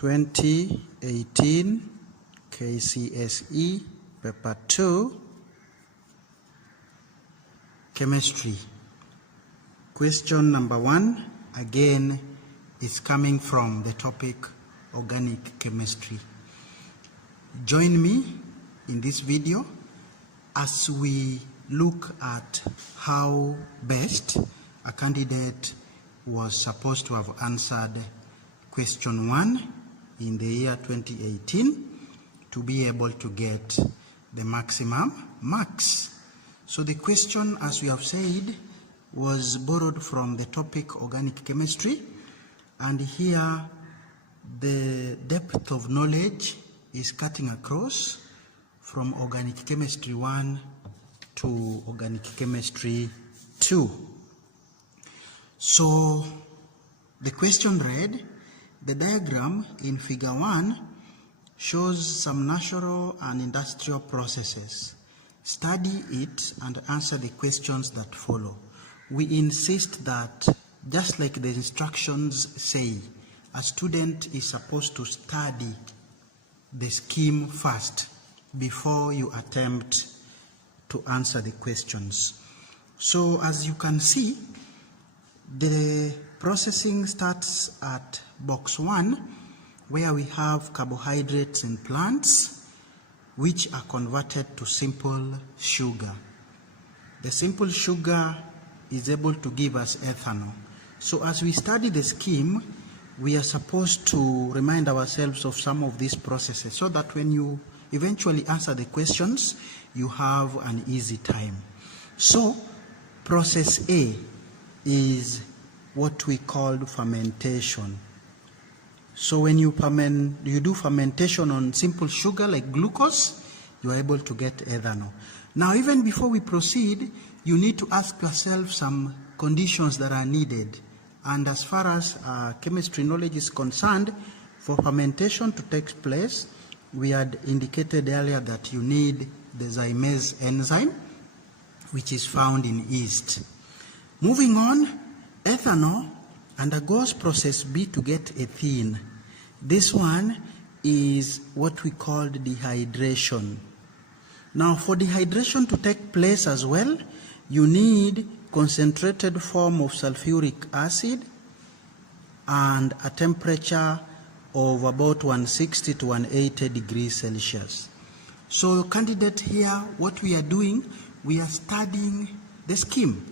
2018 K.C.S.E. Paper 2, Chemistry. Question number 1, again, is coming from the topic Organic Chemistry. Join me in this video as we look at how best a candidate was supposed to have answered question 1 in the year 2018 to be able to get the maximum marks. So the question, as we have said, was borrowed from the topic Organic Chemistry, and here the depth of knowledge is cutting across from Organic Chemistry 1 to Organic Chemistry 2. So the question read, the diagram in figure 1 shows some natural and industrial processes. Study it and answer the questions that follow. We insist that, just like the instructions say, a student is supposed to study the scheme first before you attempt to answer the questions. So as you can see, the processing starts at box 1, where we have carbohydrates in plants, which are converted to simple sugar. The simple sugar is able to give us ethanol. So as we study the scheme, we are supposed to remind ourselves of some of these processes so that when you eventually answer the questions, you have an easy time. So process A is what we call fermentation. So when you do fermentation on simple sugar like glucose, you are able to get ethanol. Now, even before we proceed, you need to ask yourself some conditions that are needed. And as far as chemistry knowledge is concerned, for fermentation to take place, we had indicated earlier that you need the zymase enzyme, which is found in yeast. Moving on, ethanol undergoes process B to get ethene. This one is what we call dehydration. Now, for dehydration to take place as well, you need concentrated form of sulfuric acid and a temperature of about 160 to 180 degrees Celsius. So, candidate, here, what we are doing, we are studying the scheme,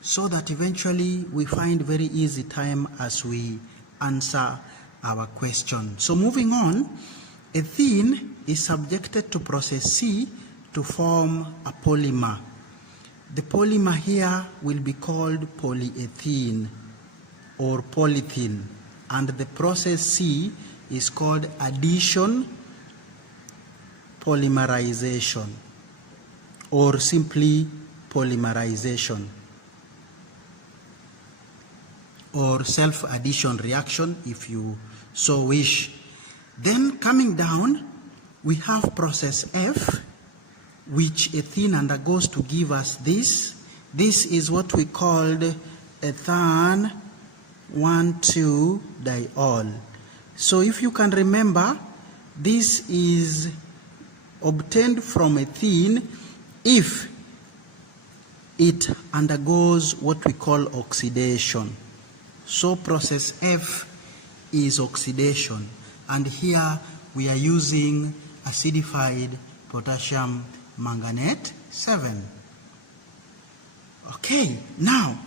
so that eventually we find very easy time as we answer our question. So moving on, ethene is subjected to process C to form a polymer. The polymer here will be called polyethylene or polythene, and the process C is called addition polymerization or simply polymerization, or self-addition reaction if you so wish. Then coming down, we have process F, which ethene undergoes to give us this. This is what we called ethane 1,2-diol. So if you can remember, this is obtained from ethene if it undergoes what we call oxidation. So process F is oxidation, and here we are using acidified potassium manganate 7. Okay, now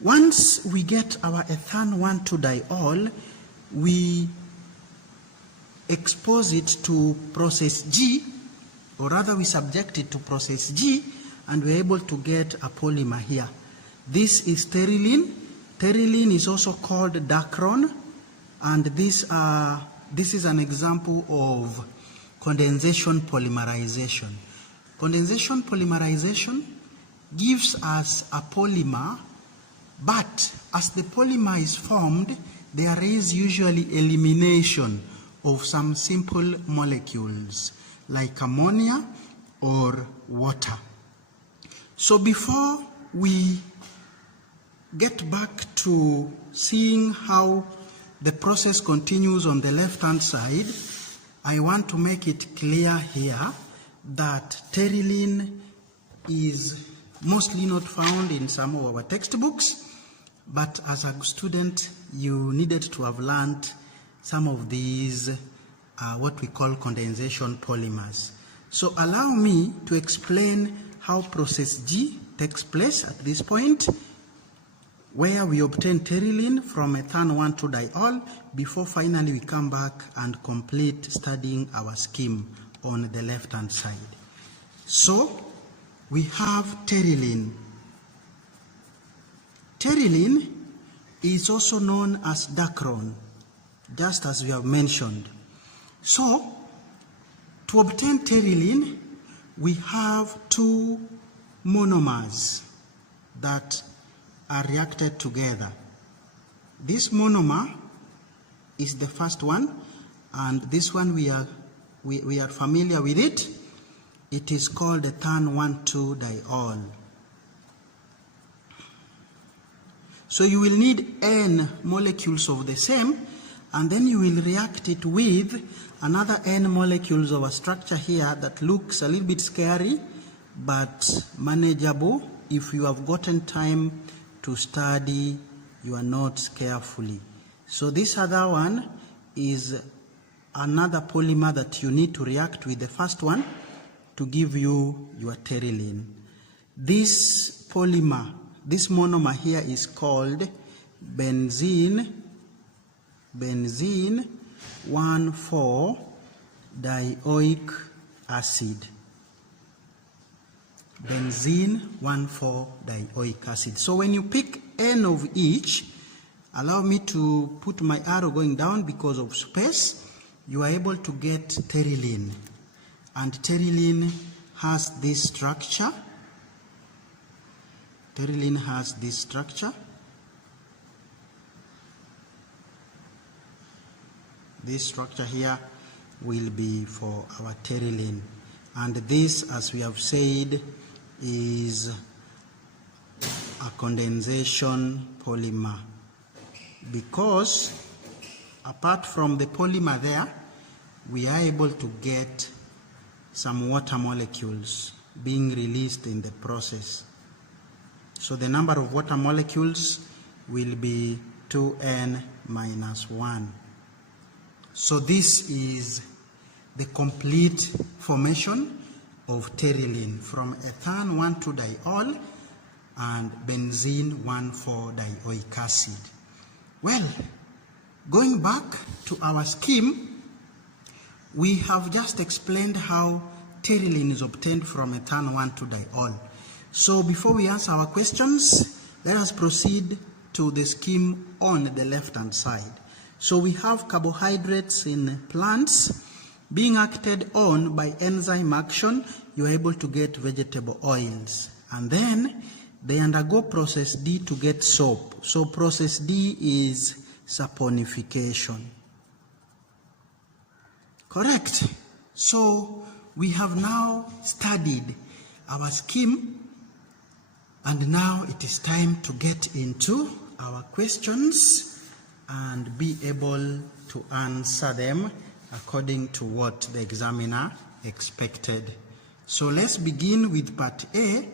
once we get our ethane 1,2-diol, we expose it to process G, or rather we subject it to process G, and we're able to get a polymer here. This is terylene. Terylene is also called dacron, and this is an example of condensation polymerization. Condensation polymerization gives us a polymer, but as the polymer is formed, there is usually elimination of some simple molecules like ammonia or water. So before we get back to seeing how the process continues on the left-hand side, I want to make it clear here that pterilene is mostly not found in some of our textbooks, but as a student, you needed to have learned some of these, what we call condensation polymers. So allow me to explain how process G takes place at this point, where we obtain pterilene from methane 1,2-diol before finally we come back and complete studying our scheme on the left-hand side. So we have pterilene. Pterilene is also known as dacron, just as we have mentioned. So to obtain pterilene, we have two monomers that are reacted together. This monomer is the first one, and this one we are familiar with it. It is called the methane 1,2-diol. So you will need N molecules of the same, and then you will react it with another N molecules of a structure here that looks a little bit scary but manageable if you have gotten time to study your notes carefully. So this other one is another polymer that you need to react with the first one to give you your pterilene. This polymer, this monomer here is called benzene 1,4-dioic acid. Benzene 1,4-dioic acid. So when you pick N of each, allow me to put my arrow going down because of space, you are able to get pterilene. And pterilene has this structure. Pterilene has this structure. This structure here will be for our pterilene. And this, as we have said, is a condensation polymer, because apart from the polymer there, we are able to get some water molecules being released in the process. So the number of water molecules will be 2n-1. So this is the complete formation of pterilene from methane 1,2-diol and benzene 1,4-dioic acid. Well, going back to our scheme, we have just explained how pterilene is obtained from methane 1,2-diol. So before we answer our questions, let us proceed to the scheme on the left-hand side. So we have carbohydrates in plants being acted on by enzyme action. You are able to get vegetable oils, and then they undergo process D to get soap. So process D is saponification. Correct. So we have now studied our scheme, and now it is time to get into our questions and be able to answer them according to what the examiner expected. So let's begin with part A.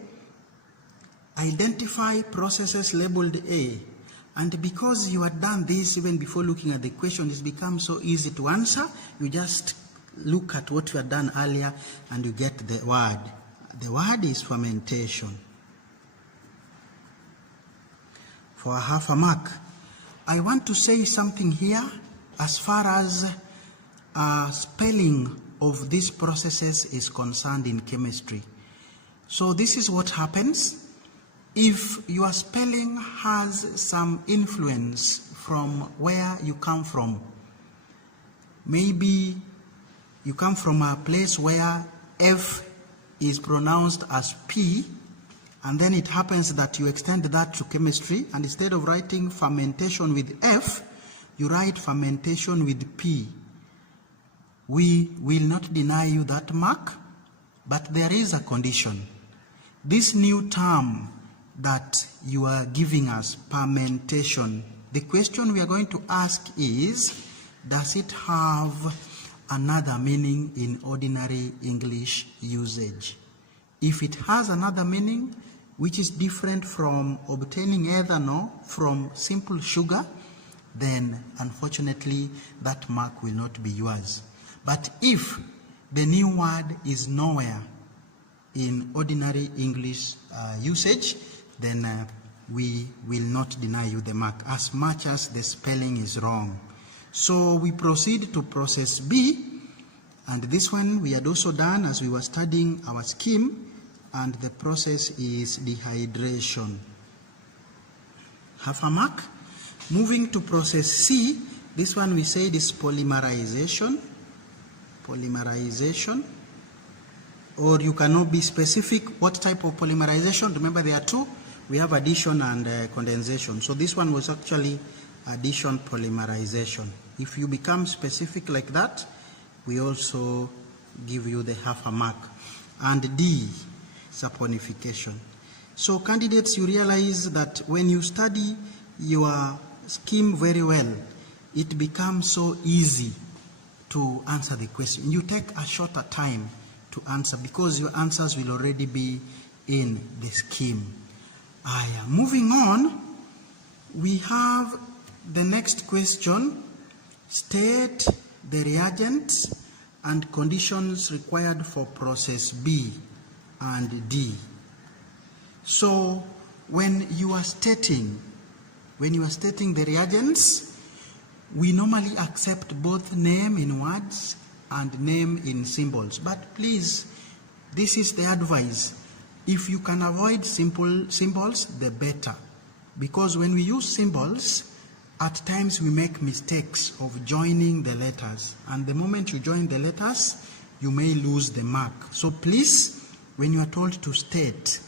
Identify processes labeled A. And because you had done this even before looking at the question, it's become so easy to answer. You just look at what you had done earlier and you get the word. The word is fermentation. For half a mark, I want to say something here as far as spelling of these processes is concerned in chemistry. So this is what happens if your spelling has some influence from where you come from. Maybe you come from a place where F is pronounced as P, and then it happens that you extend that to chemistry, and instead of writing fermentation with F, you write fermentation with P. We will not deny you that mark, but there is a condition. This new term that you are giving us, fermentation, The question we are going to ask is, does it have another meaning in ordinary English usage? If it has another meaning, which is different from obtaining ethanol from simple sugar, then unfortunately that mark will not be yours. But if the new word is nowhere in ordinary English usage, then we will not deny you the mark as much as the spelling is wrong. So we proceed to process B, and this one we had also done as we were studying our scheme, and the process is dehydration. Half a mark. Moving to process C, this one we said is polymerization. Polymerization. Or you cannot be specific what type of polymerization. Remember there are two. We have addition and condensation. So this one was actually addition polymerization. If you become specific like that, we also give you the half a mark. And D, saponification. So candidates, you realize that when you study your scheme very well, it becomes so easy to answer the question. You take a shorter time to answer because your answers will already be in the scheme. Moving on, we have the next question. State the reagents and conditions required for process B and D. So when you are stating the reagents, we normally accept both name in words and name in symbols. But please, this is the advice. If you can avoid simple symbols, the better. Because when we use symbols, at times we make mistakes of joining the letters. And the moment you join the letters, you may lose the mark. So please, when you are told to state,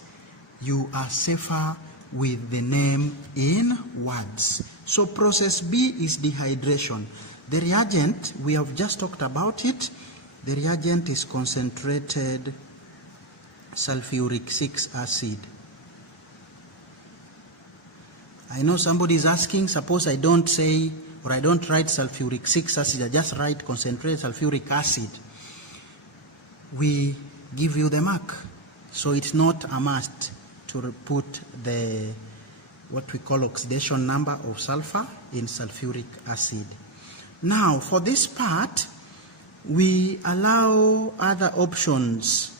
you are safer with the name in words. So process B is dehydration. The reagent, we have just talked about it. The reagent is concentrated sulfuric 6 acid. I know somebody is asking, suppose I don't say, or I don't write sulfuric 6 acid, I just write concentrated sulfuric acid. We give you the mark. So it's not a must to put the, what we call oxidation number of sulfur in sulfuric acid. Now, for this part, we allow other options.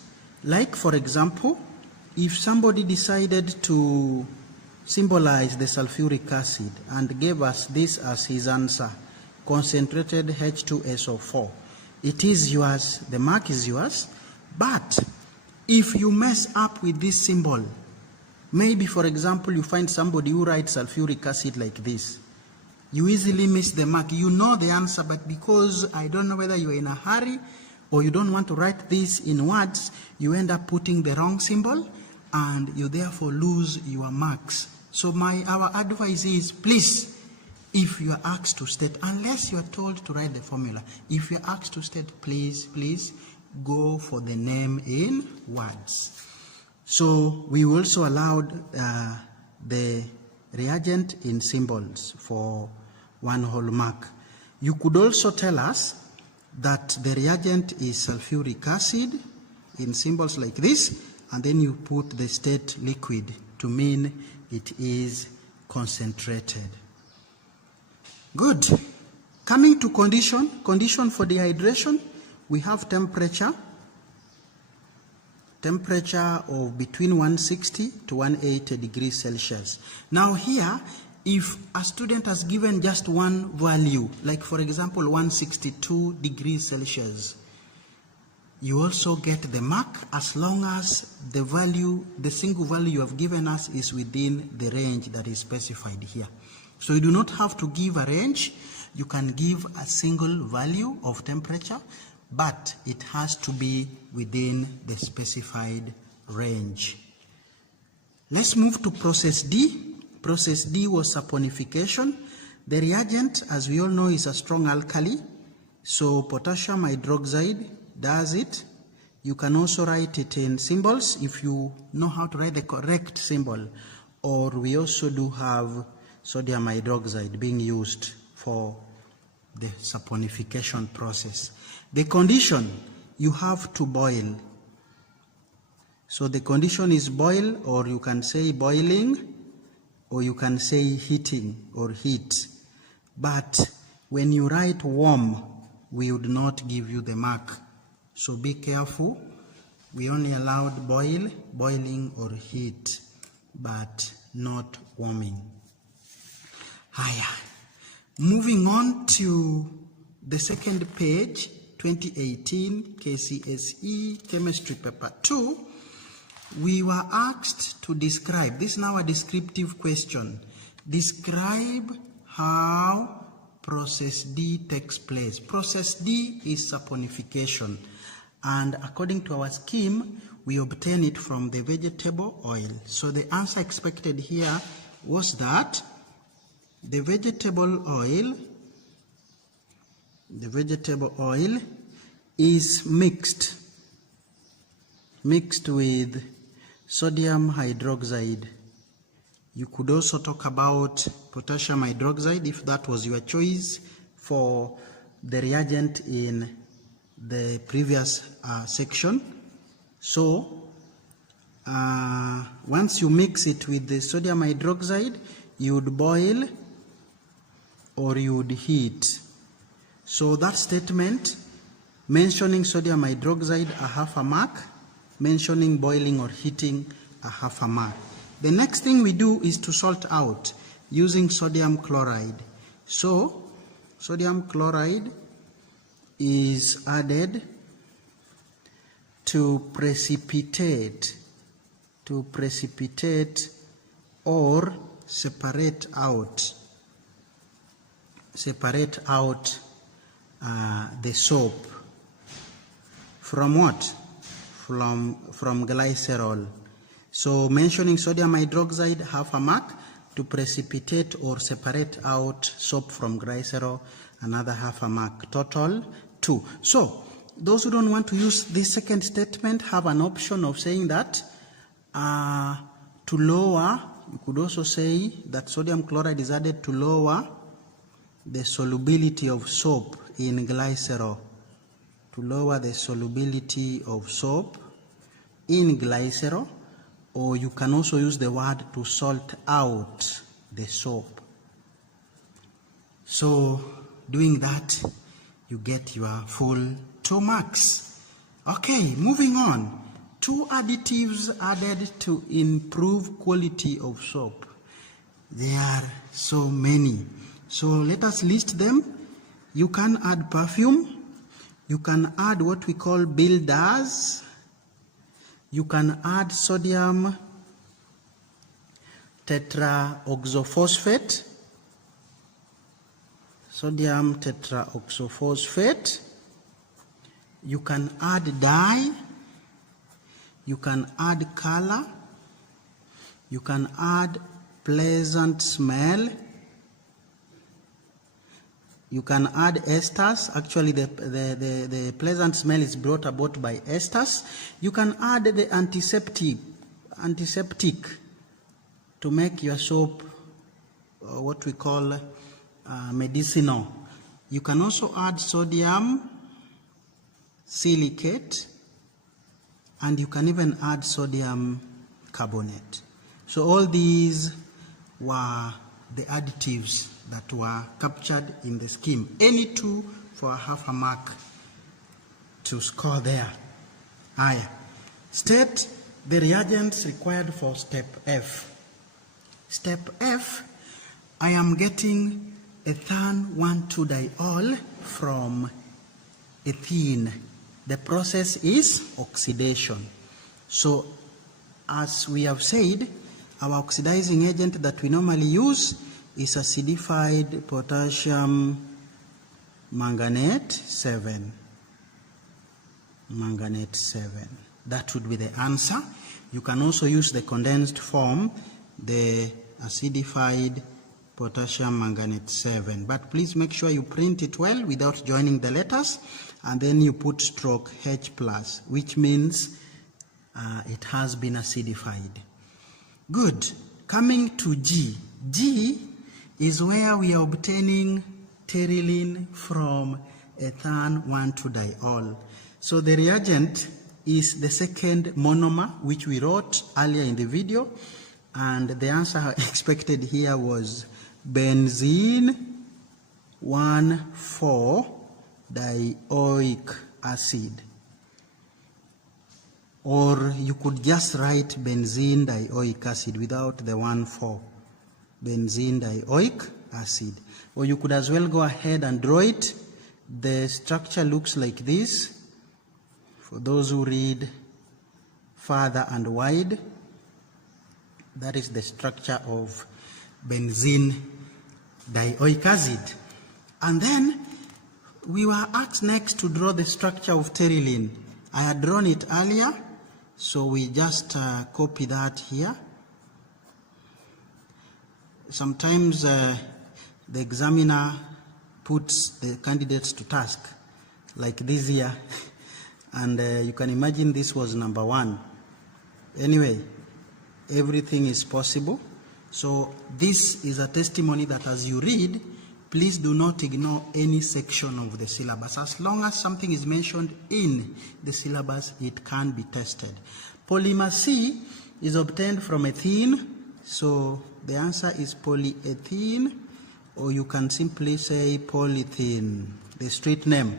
Like, for example, if somebody decided to symbolize the sulfuric acid and gave us this as his answer, concentrated H2SO4, it is yours, the mark is yours. But if you mess up with this symbol, maybe, for example, you find somebody who writes sulfuric acid like this, you easily miss the mark. You know the answer, but because I don't know whether you're in a hurry or you don't want to write this in words, you end up putting the wrong symbol and you therefore lose your marks. So our advice is, please, if you are asked to state, unless you are told to write the formula, if you are asked to state, please go for the name in words. So we also allowed the reagent in symbols for 1 whole mark. You could also tell us that the reagent is sulfuric acid in symbols like this, and then you put the state liquid to mean it is concentrated. Good. Coming to condition for dehydration, we have temperature of between 160 to 180 degrees Celsius. Now here, if a student has given just one value, like for example 162 degrees Celsius, you also get the mark as long as the value, the single value you have given us is within the range that is specified here. So you do not have to give a range. You can give a single value of temperature, but it has to be within the specified range. Let's move to process D. Process D was saponification. The reagent, as we all know, is a strong alkali. So potassium hydroxide does it. You can also write it in symbols if you know how to write the correct symbol. Or we also do have sodium hydroxide being used for the saponification process. The condition, you have to boil. So the condition is boil, or you can say boiling, or you can say heating or heat. But when you write warm, we would not give you the mark. So be careful. We only allowed boil, boiling, or heat, but not warming. Higher. Moving on to the second page, 2018 K.C.S.E. Chemistry Paper 2, we were asked to describe, this is now a descriptive question, describe how process D takes place. Process D is saponification, and according to our scheme, we obtain it from the vegetable oil. So the answer expected here was that the vegetable oil is mixed with sodium hydroxide. You could also talk about potassium hydroxide if that was your choice for the reagent in the previous section. So once you mix it with the sodium hydroxide, you would boil or you would heat. So that statement, mentioning sodium hydroxide, a half a mark, mentioning boiling or heating, a half a mark. The next thing we do is to salt out using sodium chloride. So sodium chloride is added to precipitate or separate out the soap from what? From glycerol. So mentioning sodium hydroxide, half a mark, to precipitate or separate out soap from glycerol, another half a mark, total 2. So those who don't want to use this second statement have an option of saying that to lower, you could also say that sodium chloride is added to lower the solubility of soap in glycerol. To lower the solubility of soap in glycerol, or you can also use the word to salt out the soap. So doing that, you get your full 2 marks. Okay, moving on. 2 additives added to improve quality of soap. There are so many. So let us list them. You can add perfume. You can add what we call builders. You can add sodium tetraoxophosphate. Sodium tetraoxophosphate. You can add dye. You can add color. You can add pleasant smell. You can add esters. Actually, the pleasant smell is brought about by esters. You can add the antiseptic to make your soap what we call medicinal. You can also add sodium silicate, and you can even add sodium carbonate. So all these were the additives that were captured in the scheme. Any 2 for a half a mark to score there. State the reagents required for step F. Step F, I am getting ethane 1,2-diol from ethene. The process is oxidation. So as we have said, our oxidizing agent that we normally use is acidified potassium manganate 7. Manganate 7. That would be the answer. You can also use the condensed form, the acidified potassium manganate 7. But please make sure you print it well without joining the letters, and then you put stroke H+, which means it has been acidified. Good. Coming to G. G is where we are obtaining pterylene from ethane 1,2-diol. So the reagent is the second monomer, which we wrote earlier in the video, and the answer expected here was benzene 1,4-dioic acid. Or you could just write benzene dioic acid without the 1,4, benzene dioic acid. Or you could as well go ahead and draw it. The structure looks like this. For those who read further and wide, that is the structure of benzene dioic acid. And then we were asked next to draw the structure of pterylene. I had drawn it earlier, so we just copy that here. Sometimes the examiner puts the candidates to task, like this here, and you can imagine this was number 1. Anyway, everything is possible. So this is a testimony that as you read, please do not ignore any section of the syllabus. As long as something is mentioned in the syllabus, it can be tested. Polymer C is obtained from ethene, so the answer is polyethene, or you can simply say polythene, the street name.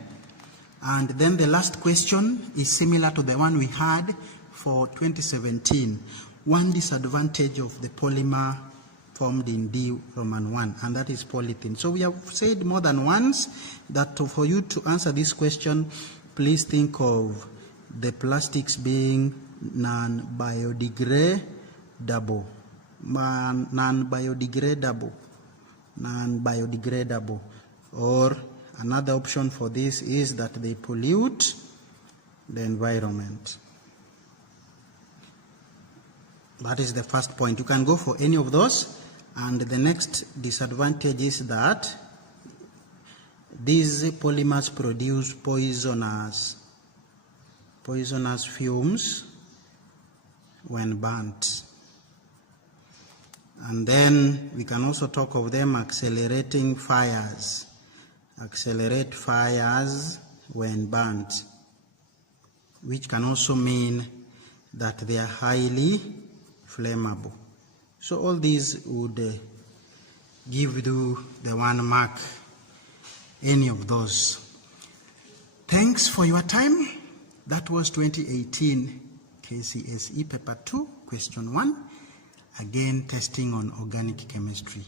And then the last question is similar to the one we had for 2017. One disadvantage of the polymer formed in D Roman 1, and that is polythene. So we have said more than once that for you to answer this question, please think of the plastics being non-biodegradable, non-biodegradable, or another option for this is that they pollute the environment. That is the first point. You can go for any of those. And the next disadvantage is that these polymers produce poisonous fumes when burnt. And then we can also talk of them accelerating fires. Accelerate fires when burnt, which can also mean that they are highly flammable. So all these would give you the 1 mark, any of those. Thanks for your time. That was 2018 K.C.S.E. Paper 2, Question 1. Again, testing on organic chemistry.